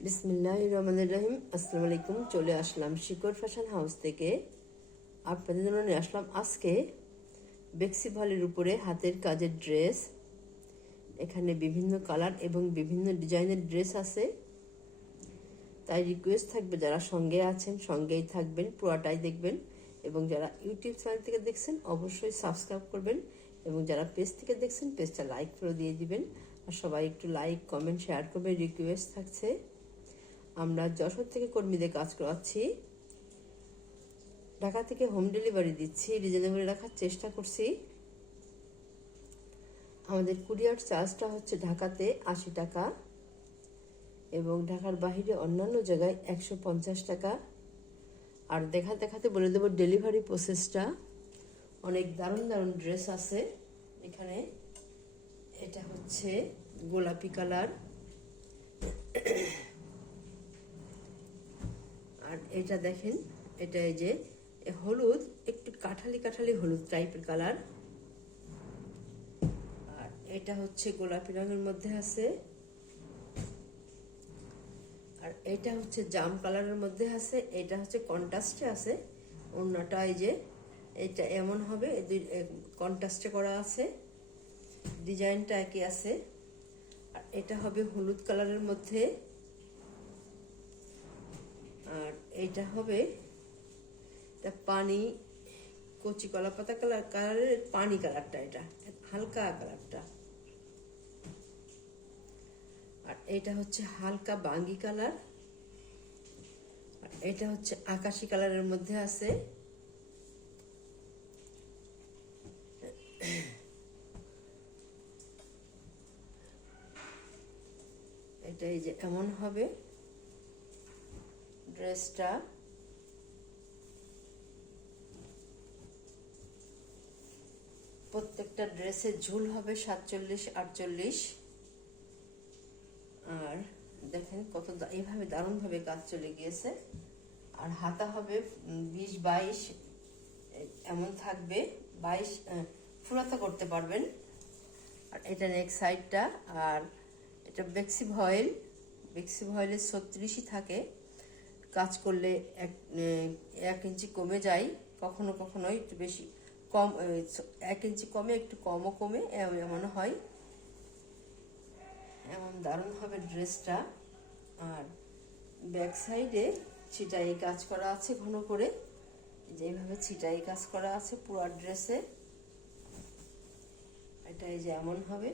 বিসমিল্লাহ রহমানুর রহিম। আসসালামু আলাইকুম। চলে আসলাম শিকর ফ্যাশন হাউস থেকে। আপনাদের জন্য নিয়ে আসলাম আজকে বেক্সি ভলের উপরে হাতের কাজের ড্রেস। এখানে বিভিন্ন কালার এবং বিভিন্ন ডিজাইনের ড্রেস আছে। তাই রিকোয়েস্ট থাকবে যারা সঙ্গে আছেন, সঙ্গেই থাকবেন, পুরাটাই দেখবেন। এবং যারা ইউটিউব চ্যানেল থেকে দেখছেন, অবশ্যই সাবস্ক্রাইব করবেন। এবং যারা পেজ থেকে দেখছেন পেজটা লাইক করে দিয়ে দিবেন। আর সবাই একটু লাইক কমেন্ট শেয়ার করবেন। রিকোয়েস্ট থাকছে। আমরা যশোর থেকে কর্মীদের কাজ করাচ্ছি। ঢাকা থেকে হোম ডেলিভারি দিচ্ছি রিজনেবল রাখার চেষ্টা করছি। আমাদের কুরিয়ার চার্জটা হচ্ছে ঢাকাতে আশি টাকা এবং ঢাকার বাহিরে অন্যান্য জায়গায় একশো পঞ্চাশ টাকা। আর দেখা দেখাতে বলে দেবো ডেলিভারি প্রসেসটা অনেক দারুণ দারুণ ড্রেস আছে। এখানে এটা হচ্ছে গোলাপি কালার আর এটা দেখেন, এটা এই যে হলুদ, একটু কাঠালি কাঠালি হলুদ টাইপের কালার আর এটা হচ্ছে গোলাপি রঙের মধ্যে আছে। আর এটা হচ্ছে জাম কালারের মধ্যে আছে, এটা হচ্ছে কন্ট্রাস্টে আছে। অন্যটা এই যে, এটা এমন হবে কন্ট্রাস্টে করা আছে। ডিজাইনটা একই আছে। আর এটা হবে হলুদ কালারের মধ্যে। আর এইটা হবে এটা পানি, কচি কলা পাতা কালার, কালারের পানি কালারটা এটা, হালকা কালারটা। আর এটা হচ্ছে হালকা বাঙ্গি কালার, আর এটা হচ্ছে আকাশি কালারের মধ্যে আছে। এটা এই যে এমন হবে। ড্রেসটা প্রত্যেকটা ড্রেসের ঝুল হবে সাতচল্লিশ, আটচল্লিশ। আর দেখেন কত এইভাবে দারুণভাবে কাজ চলে গিয়েছে। আর হাতা হবে বিশ, বাইশ এমন থাকবে। বাইশ ফুলাতা করতে পারবেন। আর এটা নেক সাইডটা আর এটা বেক্সি ভয়েল বেক্সি ভয়েলের ছত্রিশই থাকে। কাজ করলে এক এক ইঞ্চি কমে যায়, কখনো কখনো একটু বেশি কম এক ইঞ্চি কমে, একটু কমও কমে এমন হয়। এমন দারুণ হবে ড্রেসটা। আর ব্যাক সাইডে ছিটাই কাজ করা আছে ঘন করে। যেভাবে ছিটাই কাজ করা আছে পুরো ড্রেসে। এটা এই যে এমন হবে।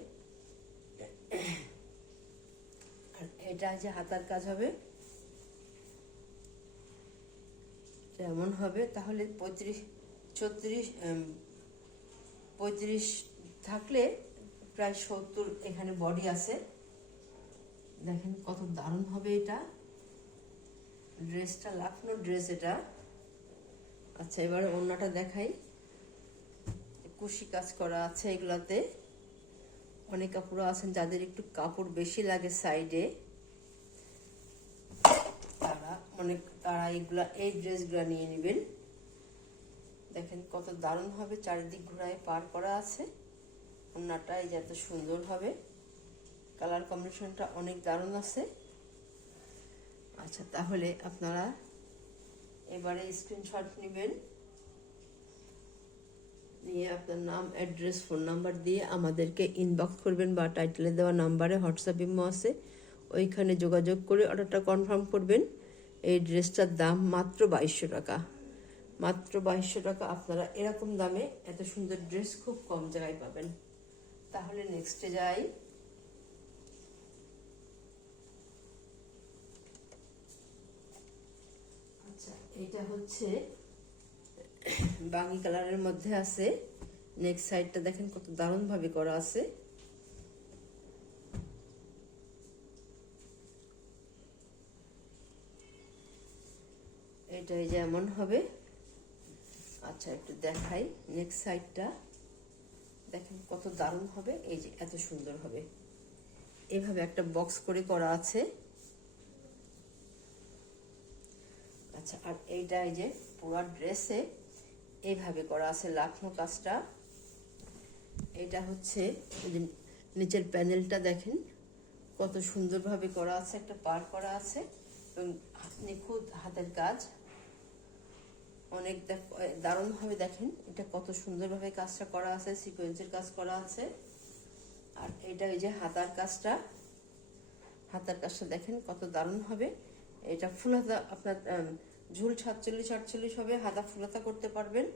আর এটা যে হাতার কাজ হবে। এমন হবে, তাহলে পঁয়ত্রিশ, ছত্রিশ পঁয়ত্রিশ থাকলে প্রায় সত্তর এখানে বডি আছে। দেখেন কত দারুণ হবে এটা। ড্রেসটা লাখনো ড্রেস এটা। আচ্ছা এবারে অন্যটা দেখাই। কুশি কাজ করা আছে এগুলাতে। অনেক কাপড় আছেন যাদের একটু কাপড় বেশি লাগে সাইডে তারা অনেক তারা এগুলা, এই ড্রেসগুলো নিয়ে নেবেন। দেখেন কত দারুণ হবে, চারিদিক ঘোরায় পার করা আছে। ওনাটা এই যে সুন্দর হবে। কালার কম্বিনেশনটা অনেক দারুণ আছে। আচ্ছা তাহলে আপনারা এবারে স্ক্রিনশট নেবেন। নিয়ে আপনার নাম, অ্যাড্রেস, ফোন নাম্বার দিয়ে আমাদেরকে ইনবক্স করবেন বা টাইটেলে দেওয়া নাম্বারে হোয়াটসঅ্যাপ ইমো আছে। ওইখানে যোগাযোগ করে অর্ডারটা কনফার্ম করবেন। এই ড্রেসটার দাম মাত্র বাইশশো টাকা। মাত্র বাইশশো টাকা। আপনারা এরকম দামে এত সুন্দর ড্রেস খুব কম জায়গায় পাবেন। তাহলে নেক্সটে যাই। আচ্ছা এটা হচ্ছে বাঙ্গি কালারের মধ্যে আছে। নেক্সট সাইডটা দেখেন কত দারুণ ভাবে করা আছে। এটা এই যেমন হবে। আচ্ছা একটু দেখাই নেক্সট সাইডটা দেখেন কত দারুণ হবে, এই যে এত সুন্দর হবে। এভাবে একটা বক্স করে করা আছে। আচ্ছা আর এইটা এই যে পুরো ড্রেসে এইভাবে করা আছে, লাখনো কাজটা। এটা হচ্ছে যে নিচের প্যানেলটা দেখেন, কত সুন্দরভাবে করা আছে, একটা পার করা আছে। এবং নিখুঁত হাতের কাজ অনেক দারুণ ভাবে দেখেন এটা কত সুন্দরভাবে কাজটা করা আছে সিকোয়েন্সের কাজ করা আছে। আর এটা ওই যে হাতার কাজটা হাতার কাজটা দেখেন কত দারুণ হবে এটা ফুল হাতা আপনার ঝুল সাতচল্লিশ, আটচল্লিশ হবে, হাতা ফুলাতা করতে পারবেন।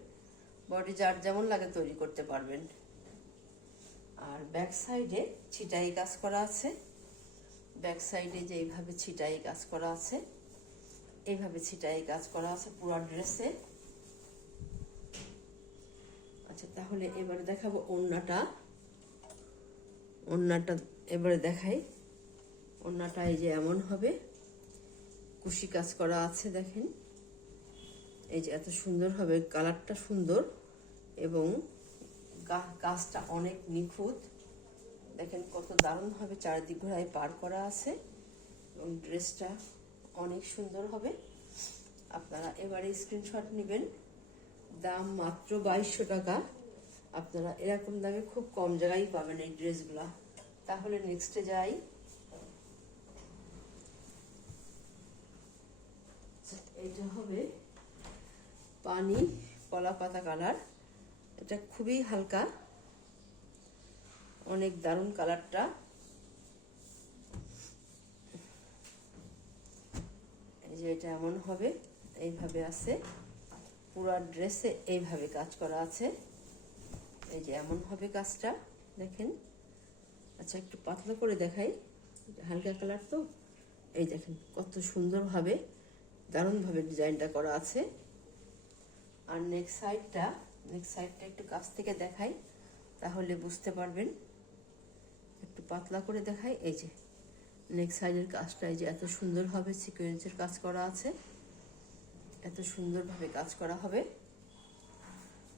বডি যার যেমন লাগে তৈরি করতে পারবেন। আর ব্যাক সাইডে ছিটাই কাজ করা আছে। ব্যাক সাইডে যে এইভাবে ছিটাই কাজ করা আছে। এইভাবে ছিটাই কাজ করা আছে পুরো ড্রেসে। আচ্ছা তাহলে এবারে দেখাবো ওড়নাটা। ওড়নাটা এবারে দেখাই। ওড়নাটা এই যে এমন হবে। কুশি কাজ করা আছে, দেখেন। এই যে এত সুন্দর হবে, কালারটা সুন্দর এবং গা- কাজটা অনেক নিখুঁত। দেখেন কত দারুণভাবে চারিদিক ঘোড়ায় পার করা আছে এবং ড্রেসটা অনেক সুন্দর হবে। আপনারা এবারে স্ক্রিনশট নেবেন। দাম মাত্র বাইশশো টাকা। আপনারা এরকম দামে খুব কম জায়গায় পাবেন এই ড্রেসগুলো। তাহলে নেক্সটে যাই। এটা হবে পানি কলা পাতা কালার। এটা খুবই হালকা। অনেক দারুণ কালারটা। যে এটা এমন হবে, এইভাবে আছে। পুরো ড্রেসে এইভাবে কাজ করা আছে। এই যে এমন হবে কাজটা, দেখেন। আচ্ছা একটু পাতলা করে দেখাই। হালকা কালার তো। এই দেখেন, কত সুন্দরভাবে, দারুণভাবে ডিজাইনটা করা আছে। আর নেক্সট সাইডটা নেক্সট সাইডটা একটু কাছ থেকে দেখাই, তাহলে বুঝতে পারবেন। একটু পাতলা করে দেখাই, এই যে। নেক্সট সাইডের কাজটা এই যে এত সুন্দরভাবে সিকোয়েন্সের কাজ করা আছে। এত সুন্দরভাবে কাজ করা হবে।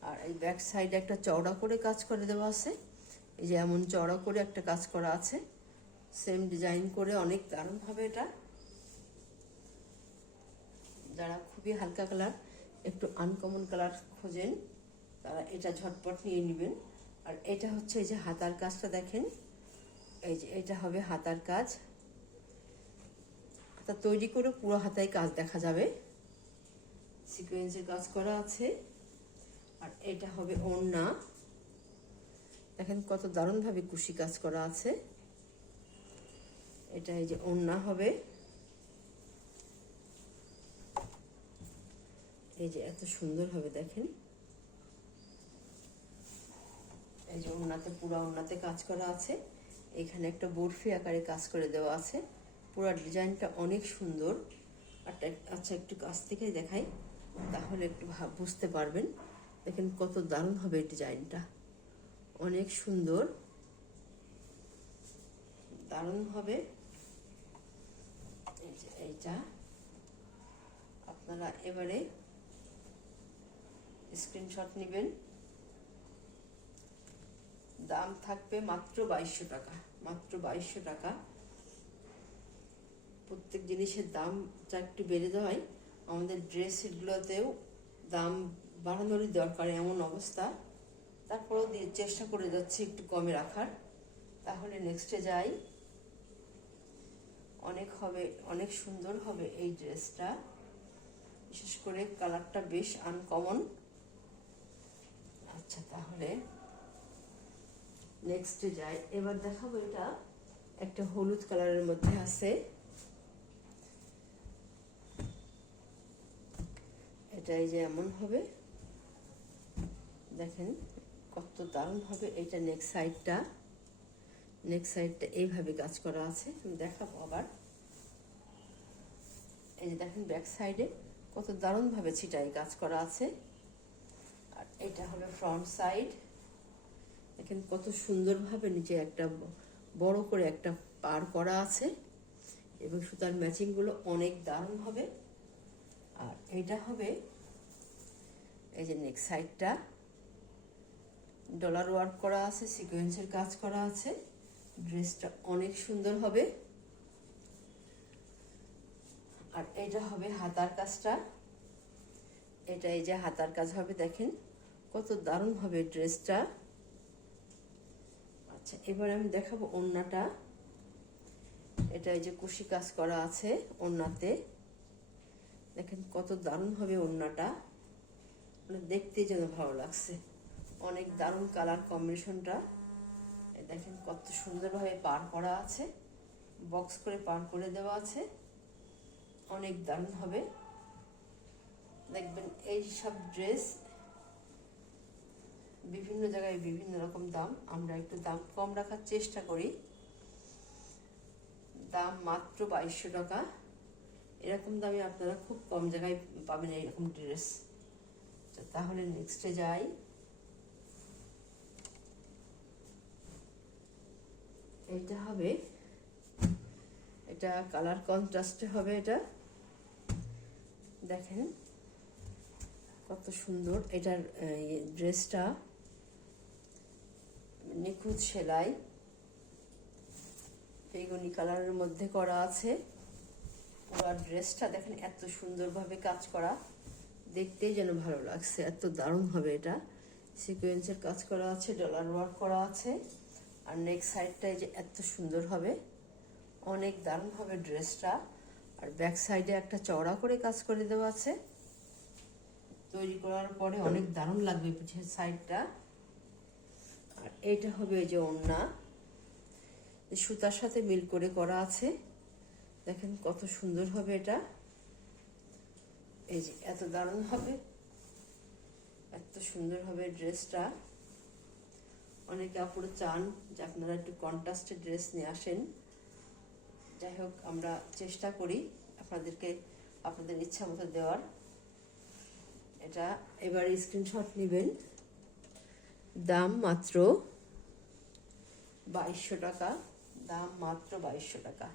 আর এই ব্যাক সাইডে একটা চওড়া করে কাজ করে দেওয়া আছে। এই যে এমন চওড়া করে একটা কাজ করা আছে। সেম ডিজাইন করে অনেক দারুণ হবে এটা। যারা খুবই হালকা কালার একটু আনকমন কালার খোঁজেন, তারা এটা ঝটপট নিয়ে নেবেন। আর এটা হচ্ছে এই যে হাতার কাজটা দেখেন। এই যে এটা হবে হাতার কাজ। হাতা তৈরি করে পুরো হাতায় কাজ দেখা যাবে। সিকোয়েন্সের কাজ করা আছে। আর এটা হবে ওড়না। দেখেন কত দারুণভাবে কুশি কাজ করা আছে। এটা এই যে ওড়না হবে। এই যে এত সুন্দর হবে, দেখেন। এই যে ওনাতে পুরো ওনাতে কাজ করা আছে। এখানে একটা বরফি আকারে কাজ করে দেওয়া আছে। পুরো ডিজাইনটা অনেক সুন্দর। আর আচ্ছা একটু কাছ থেকে দেখাই, তাহলে একটু বুঝতে পারবেন দেখেন কত দারুণ হবে ডিজাইনটা। অনেক সুন্দর। দারুণ হবে। এই এইটা। আপনারা এবারে স্ক্রিনশট নেবেন। দাম থাকবে মাত্র বাইশশো টাকা, মাত্র বাইশশো টাকা। প্রত্যেক জিনিসের দামটা একটু বেড়ে দেওয়ায়, আমাদের ড্রেস ড্রেসগুলোতেও দাম বাড়ানোরই দরকার এমন অবস্থা। তারপরেও দিয়ে চেষ্টা করে যাচ্ছি একটু কমে রাখার। তাহলে নেক্সটে যাই। অনেক হবে, অনেক সুন্দর হবে এই ড্রেসটা বিশেষ করে কালারটা বেশ আনকমন আচ্ছা তাহলে নেক্সটে যাই। এবার দেখাবো এটা একটা হলুদ কালারের মধ্যে আছে। এটা এই যে এমন হবে। দেখেন কত দারুণ হবে এটা নেক্সট সাইডটা নেক্সট সাইডটা এইভাবে কাজ করা আছে। দেখাবো আবার। এই যে দেখেন ব্যাক সাইডে কত দারুণভাবে ছিটাই কাজ করা আছে। আর এটা হবে ফ্রন্ট সাইড দেখেন কত সুন্দরভাবে নিচে একটা বড় করে একটা পার করা আছে। এবং সুতার ম্যাচিংগুলো অনেক দারুণ হবে। আর এইটা হবে এই যে নেক্সট সাইডটা ডলার ওয়ার্ক করা আছে সিকোয়েন্সের কাজ করা আছে ড্রেসটা অনেক সুন্দর হবে। আর এটা হবে হাতার কাজটা। এটা এই যে হাতার কাজ হবে, দেখেন কত দারুণ হবে ড্রেসটা আচ্ছা এবার আমি দেখাবো ওড়নাটা। এটা এই যে কুশি কাজ করা আছে ওড়নাতে। দেখেন কত দারুণ হবে ওড়নাটা। মানে দেখতেই যেন ভালো লাগছে। অনেক দারুণ কালার কম্বিনেশনটা দেখেন কত সুন্দরভাবে পার করা আছে। বক্স করে পার করে দেওয়া আছে। অনেক দারুণ হবে। দেখবেন এই সব ড্রেস বিভিন্ন জায়গায় বিভিন্ন রকম দাম। আমরা একটু দাম কম রাখার চেষ্টা করি। দাম মাত্র বাইশশো টাকা। এরকম দামে আপনারা খুব কম জায়গায় পাবেন এইরকম ড্রেস তাহলে নেক্সটে যাই। এটা হবে, এটা কালার কন্ট্রাস্টে হবে এটা। দেখেন কত সুন্দর এটার ড্রেসটা নিখুঁত সেলাই, বেগুনি কালারের মধ্যে করা আছে। পুরো ড্রেসটা দেখেন এত সুন্দরভাবে কাজ করা। দেখতেই যেন ভালো লাগছে, এত দারুণ হবে এটা। সিকোয়েন্সের কাজ করা আছে, ডলার ওয়ার্ক করা আছে। আর নেক্সট সাইডটাই যে এত সুন্দর হবে, অনেক দারুণ হবে ড্রেসটা। আর ব্যাক সাইডে একটা চওড়া করে কাজ করে দেওয়া আছে। তৈরি করার পরে অনেক দারুণ লাগবে পিছের সাইডটা আর এইটা হবে যে ওড়না। সুতার সাথে মিল করে করা আছে। দেখেন কত সুন্দর হবে এটা। এই যে, এত দারুণ হবে। এত সুন্দর হবে ড্রেসটা। অনেকে আপুরে চান যে আপনারা একটু কন্ট্রাস্টের ড্রেস নিয়ে আসেন। যাই হোক, আমরা চেষ্টা করি আপনাদেরকে, আপনাদের ইচ্ছা মতো দেওয়ার। এটা এবার স্ক্রিনশট নেবেন। দাম মাত্র বাইশশো টাকা। দাম মাত্র বাইশশো টাকা।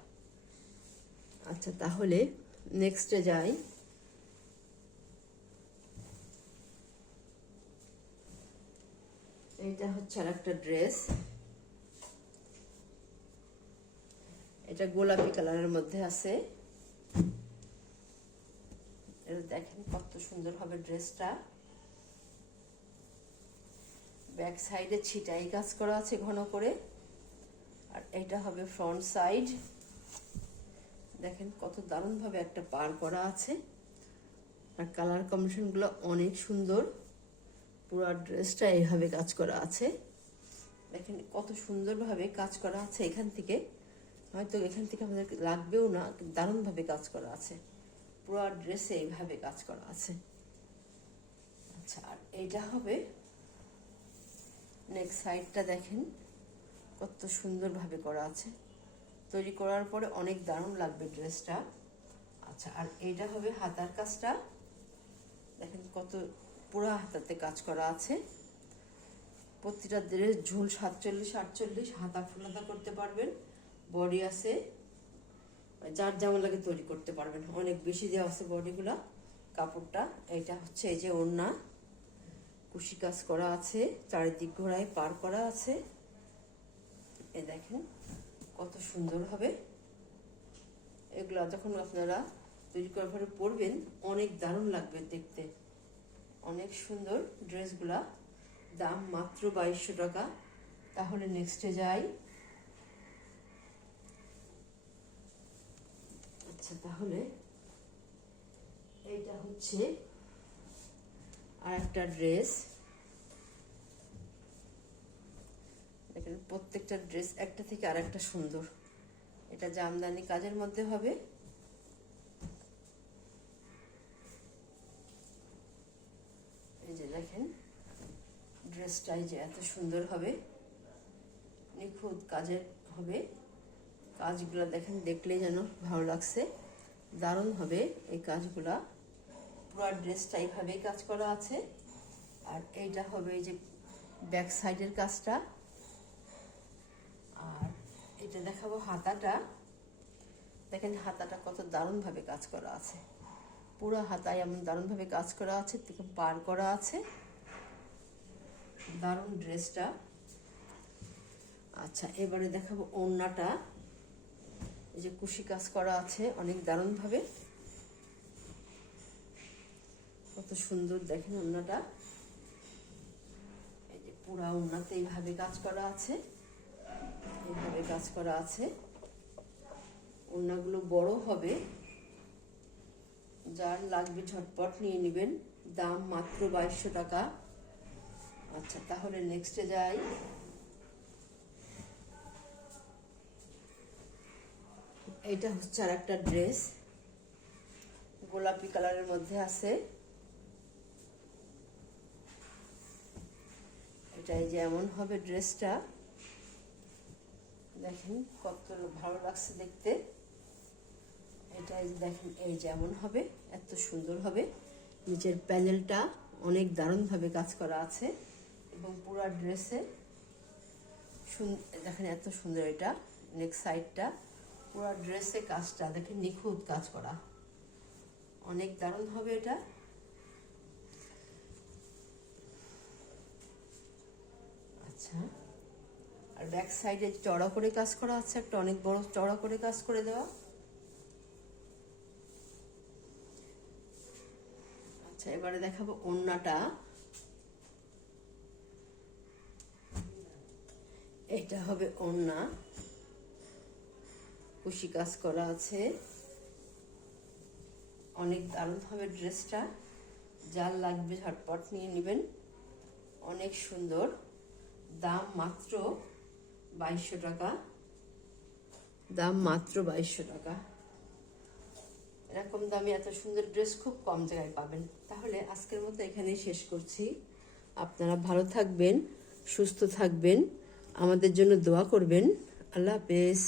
আচ্ছা তাহলে নেক্সটে যাই। এইটা হচ্ছে আর একটা ড্রেস। এটা গোলাপি কালারের মধ্যে আছে। এটা দেখেন কত সুন্দর হবে ড্রেসটা। ব্যাক সাইডে ছিটাই কাজ করা আছে ঘন করে। আর এটা হবে ফ্রন্ট সাইড। দেখেন কত দারুণভাবে একটা পার করা আছে। আর কালার কম্বিনেশনগুলো অনেক সুন্দর। পুরো ড্রেসটা এইভাবে কাজ করা আছে। দেখেন কত সুন্দরভাবে কাজ করা আছে এখান থেকে। হয়তো এখান থেকে আমাদের লাগবেও না দারুণভাবে কাজ করা আছে। পুরো ড্রেসে এইভাবে কাজ করা আছে। আচ্ছা আর এইটা হবে নেক্সট সাইডটা দেখেন, কত সুন্দরভাবে করা আছে। তৈরি করার পরে অনেক দারুণ লাগবে ড্রেসটা। আচ্ছা আর এইটা হবে হাতার কাজটা। দেখেন কত পুরো হাতাতে কাজ করা আছে। প্রতিটা ড্রেস ঝুল সাতচল্লিশ, আটচল্লিশ, হাতা ফুল হাতা করতে পারবেন। বডি আছে, যার যেমন লাগে তৈরি করতে পারবেন। অনেক বেশি দেওয়া আছে বডিগুলো। কাপড়টা এটা হচ্ছে এই যে ওড়না। কুশি কাজ করা আছে, চারিদিক ঘোড়ায় পার করা আছে। এ দেখেন কত সুন্দর হবে। এগুলা যখন আপনারা তৈরি করার পরে পরবেন, অনেক দারুণ লাগবে দেখতে। অনেক সুন্দর ড্রেসগুলা। দাম মাত্র বাইশশো টাকা। তাহলে নেক্সটে যাই। আচ্ছা তাহলে এইটা হচ্ছে আর একটা ড্রেস। দেখেন, প্রত্যেকটা ড্রেস একটা থেকে আর একটা সুন্দর। এটা জামদানি কাজের মধ্যে হবে এই যে দেখেন ড্রেসটাই যে এত সুন্দর হবে, নিখুঁত কাজের হবে। কাজগুলো দেখেন দেখলেই যেন ভালো লাগছে। দারুণ হবে এই কাজগুলা। পুরো ড্রেসটা এইভাবেই কাজ করা আছে। আর এইটা হবে এই যে ব্যাক সাইডের কাজটা। আর এটা দেখাবো হাতাটা। দেখেন হাতাটা কত দারুণভাবে কাজ করা আছে। পুরো হাতায় এমন দারুণভাবে কাজ করা আছে, থেকে পার করা আছে। দারুণ ড্রেসটা। আচ্ছা এবারে দেখাবো ওড়নাটা। এই যে কুশি কাজ করা আছে, অনেক দারুণভাবে। কত সুন্দর দেখেন ওড়নাটা। এই যে পুরা ওড়নাতে এইভাবে কাজ করা আছে, এইভাবে কাজ করা আছে। ওড়নাগুলো বড় হবে। যার লাগবে ঝটপট নিয়ে নেবেন। দাম মাত্র বাইশশো টাকা। আচ্ছা তাহলে নেক্সটে যাই। এটা হচ্ছে আর একটা ড্রেস গোলাপি কালারের মধ্যে আছে। এটাই যেমন হবে ড্রেসটা দেখেন কত ভালো লাগছে দেখতে। এটাই যে দেখেন, এই যেমন হবে, এত সুন্দর হবে। নিচের প্যানেলটা অনেক দারুণভাবে কাজ করা আছে এবং পুরো ড্রেসে দেখেন এত সুন্দর এটা, নেক সাইডটা। পুরো ড্রেসে কাজটা, দেখেন নিখুঁত কাজ করা। অনেক দারুণ হবে এটা। আচ্ছা আর ব্যাক সাইডে চড়া করে কাজ করা আছে, একটা অনেক বড় চড়া করে কাজ করে দেওয়া। আচ্ছা এবারে দেখাবো ওন্নাটা এটা হবে ওন্না কুশি কাজ করা আছে। অনেক দারুণ হবে ড্রেসটা। যার লাগবে ঝটপট নিয়ে নেবেন। অনেক সুন্দর। দাম মাত্র বাইশশো টাকা। দাম মাত্র বাইশশো টাকা। এরকম দামি এত সুন্দর ড্রেস খুব কম জায়গায় পাবেন। তাহলে আজকের মতো এখানেই শেষ করছি। আপনারা ভালো থাকবেন, সুস্থ থাকবেন, আমাদের জন্য দোয়া করবেন। আল্লাহ হাফেজ।